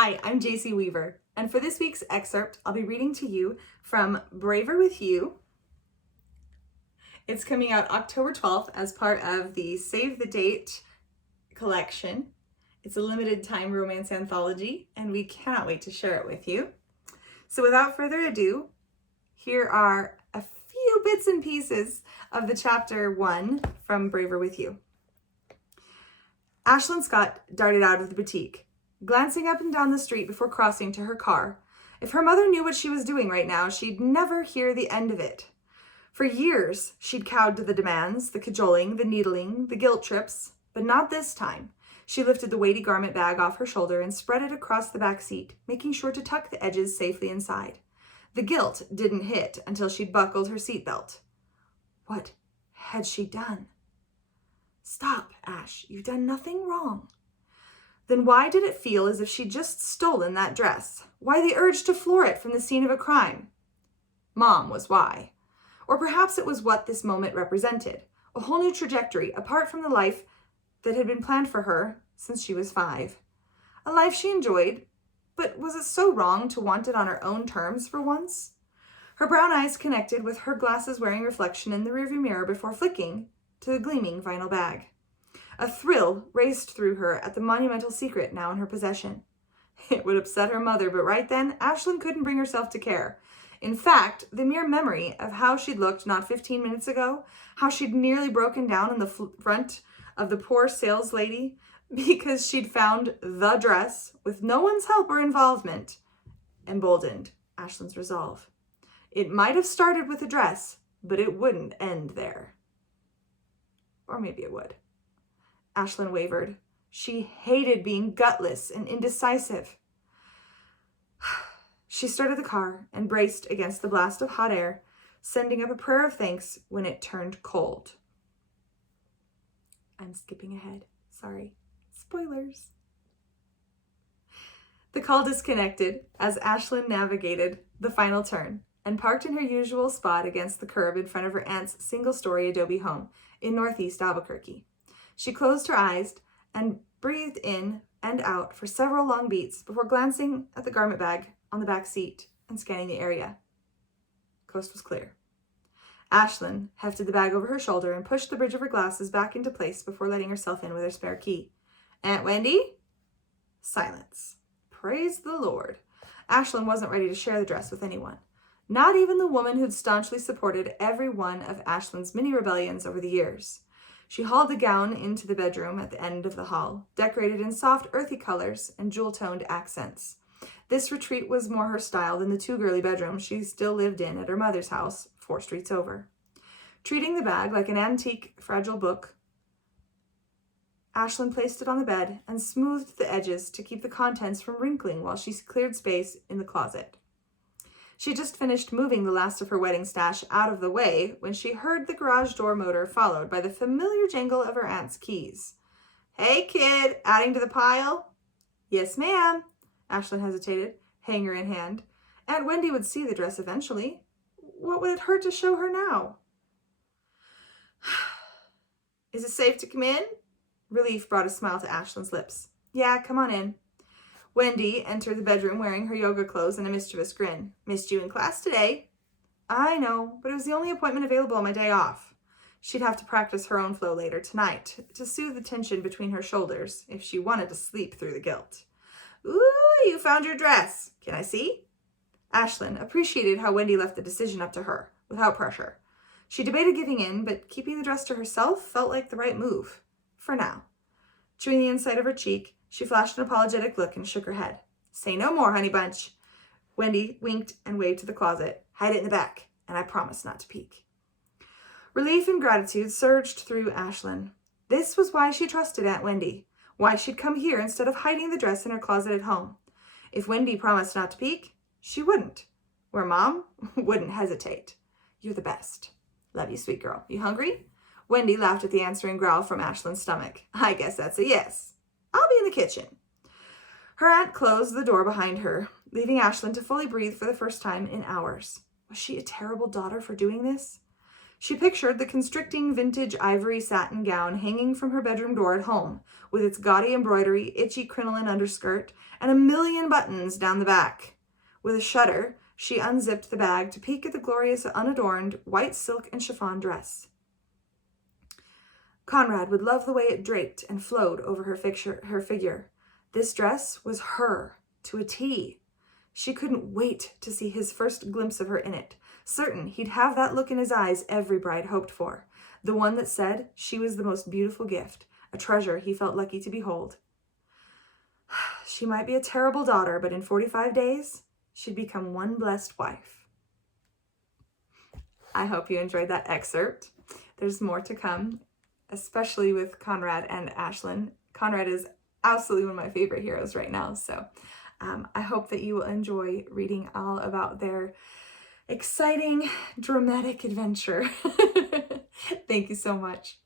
Hi, I'm Jaycee Weaver, and for this week's excerpt, I'll be reading to you from Braver with You. It's coming out October 12th as part of the Save the Date collection. It's a limited time romance anthology, and we cannot wait to share it with you. So without further ado, here are a few bits and pieces of the chapter 1 from Braver with You. Ashlyn Scott darted out of the boutique, glancing up and down the street before crossing to her car. If her mother knew what she was doing right now, she'd never hear the end of it. For years, she'd cowed to the demands, the cajoling, the needling, the guilt trips, but not this time. She lifted the weighty garment bag off her shoulder and spread it across the back seat, making sure to tuck the edges safely inside. The guilt didn't hit until she'd buckled her seatbelt. What had she done? Stop, Ash. You've done nothing wrong. Then why did it feel as if she'd just stolen that dress? Why the urge to floor it from the scene of a crime? Mom was why. Or perhaps it was what this moment represented, a whole new trajectory apart from the life that had been planned for her since she was 5. A life she enjoyed, but was it so wrong to want it on her own terms for once? Her brown eyes connected with her glasses-wearing reflection in the rearview mirror before flicking to the gleaming vinyl bag. A thrill raced through her at the monumental secret now in her possession. It would upset her mother, but right then, Ashlyn couldn't bring herself to care. In fact, the mere memory of how she'd looked not 15 minutes ago, how she'd nearly broken down in the front of the poor sales lady because she'd found the dress with no one's help or involvement, emboldened Ashlyn's resolve. It might have started with a dress, but it wouldn't end there. Or maybe it would. Ashlyn wavered. She hated being gutless and indecisive. She started the car and braced against the blast of hot air, sending up a prayer of thanks when it turned cold. I'm skipping ahead. Sorry. Spoilers. The call disconnected as Ashlyn navigated the final turn and parked in her usual spot against the curb in front of her aunt's single-story adobe home in northeast Albuquerque. She closed her eyes and breathed in and out for several long beats before glancing at the garment bag on the back seat and scanning the area. Coast was clear. Ashlyn hefted the bag over her shoulder and pushed the bridge of her glasses back into place before letting herself in with her spare key. Aunt Wendy? Silence. Praise the Lord. Ashlyn wasn't ready to share the dress with anyone. Not even the woman who'd staunchly supported every one of Ashlyn's mini rebellions over the years. She hauled the gown into the bedroom at the end of the hall, decorated in soft, earthy colors and jewel-toned accents. This retreat was more her style than the 2 girly bedrooms she still lived in at her mother's house, 4 streets over. Treating the bag like an antique, fragile book, Ashlyn placed it on the bed and smoothed the edges to keep the contents from wrinkling while she cleared space in the closet. She just finished moving the last of her wedding stash out of the way when she heard the garage door motor followed by the familiar jangle of her aunt's keys. Hey, kid, adding to the pile? Yes, ma'am, Ashlyn hesitated, hanger in hand. Aunt Wendy would see the dress eventually. What would it hurt to show her now? Is it safe to come in? Relief brought a smile to Ashlyn's lips. Yeah, come on in. Wendy entered the bedroom wearing her yoga clothes and a mischievous grin. Missed you in class today. I know, but it was the only appointment available on my day off. She'd have to practice her own flow later tonight to soothe the tension between her shoulders if she wanted to sleep through the guilt. Ooh, you found your dress. Can I see? Ashlyn appreciated how Wendy left the decision up to her, without pressure. She debated giving in, but keeping the dress to herself felt like the right move. For now. Chewing the inside of her cheek, she flashed an apologetic look and shook her head. Say no more, honey bunch. Wendy winked and waved to the closet. Hide it in the back, and I promise not to peek. Relief and gratitude surged through Ashlyn. This was why she trusted Aunt Wendy, why she'd come here instead of hiding the dress in her closet at home. If Wendy promised not to peek, she wouldn't. Where Mom wouldn't hesitate. You're the best. Love you, sweet girl. You hungry? Wendy laughed at the answering growl from Ashlyn's stomach. I guess that's a yes. I'll be in the kitchen. Her aunt closed the door behind her, leaving Ashlyn to fully breathe for the first time in hours. Was she a terrible daughter for doing this? She pictured the constricting vintage ivory satin gown hanging from her bedroom door at home, with its gaudy embroidery, itchy crinoline underskirt, and a million buttons down the back. With a shudder, she unzipped the bag to peek at the glorious, unadorned, white silk and chiffon dress. Conrad would love the way it draped and flowed over her figure. This dress was her, to a T. She couldn't wait to see his first glimpse of her in it, certain he'd have that look in his eyes every bride hoped for, the one that said she was the most beautiful gift, a treasure he felt lucky to behold. She might be a terrible daughter, but in 45 days, she'd become one blessed wife. I hope you enjoyed that excerpt. There's more to come, especially with Conrad and Ashlyn. Conrad is absolutely one of my favorite heroes right now, so I hope that you will enjoy reading all about their exciting, dramatic adventure. Thank you so much.